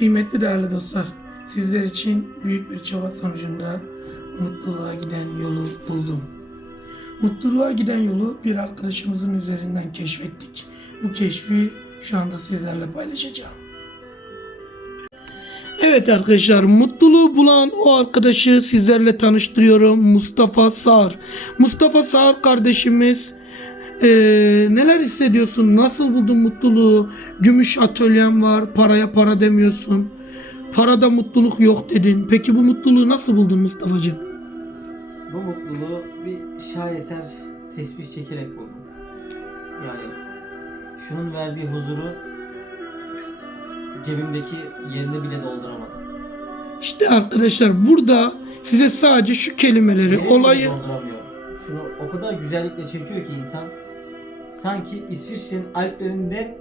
Kıymetli değerli dostlar, sizler için büyük bir çaba sonucunda mutluluğa giden yolu buldum. Mutluluğa giden yolu bir arkadaşımızın üzerinden keşfettik. Bu keşfi şu anda sizlerle paylaşacağım. Evet arkadaşlar mutluluğu bulan o arkadaşı sizlerle tanıştırıyorum. Mustafa Sağır. Mustafa Sağır kardeşimiz eee, neler hissediyorsun? Nasıl buldun mutluluğu? Gümüş atölyem var. Paraya para demiyorsun. Parada mutluluk yok dedin. Peki bu mutluluğu nasıl buldun Mustafa'cığım? Bu mutluluğu bir şaheser tesbih çekerek buldum. Yani şunun verdiği huzuru cebimdeki yerini bile dolduramadım. İşte arkadaşlar burada size sadece şu kelimeleri, Yerini bile olayı dolduramıyorum. Şunu o kadar güzellikle çekiyor ki insan sanki İsviçre'nin Alplerinde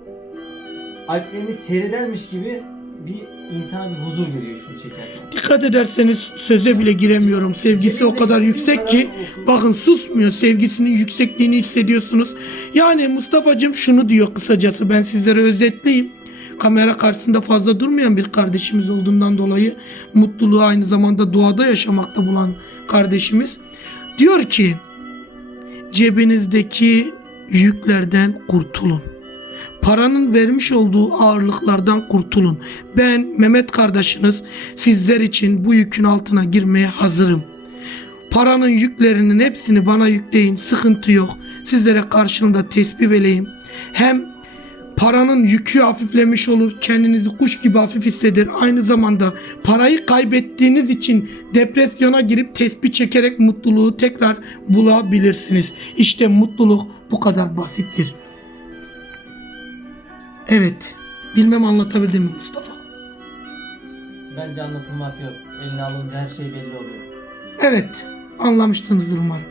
Alplerini seyredermiş gibi bir insana bir huzur veriyor şunu çekerken. Dikkat ederseniz söze bile giremiyorum. Sevgisi o kadar yüksek ki bakın susmuyor. Sevgisinin yüksekliğini hissediyorsunuz. Yani Mustafa'cığım şunu diyor kısacası ben sizlere özetleyeyim. Kamera karşısında fazla durmayan bir kardeşimiz olduğundan dolayı mutluluğu aynı zamanda doğada yaşamakta bulan kardeşimiz. Diyor ki cebinizdeki yüklerden kurtulun. Paranın vermiş olduğu ağırlıklardan kurtulun. Ben Mehmet kardeşiniz sizler için bu yükün altına girmeye hazırım. Paranın yüklerinin hepsini bana yükleyin. Sıkıntı yok. Sizlere karşılığında tesbih vereyim. Hem paranın yükü hafiflemiş olur. Kendinizi kuş gibi hafif hisseder. Aynı zamanda parayı kaybettiğiniz için depresyona girip tesbih çekerek mutluluğu tekrar bulabilirsiniz. İşte mutluluk bu kadar basittir. Evet. Bilmem anlatabildim mi Mustafa? Bence anlatılmak yok. Eline alınca her şey belli oluyor. Evet. Anlamışsınızdır umarım.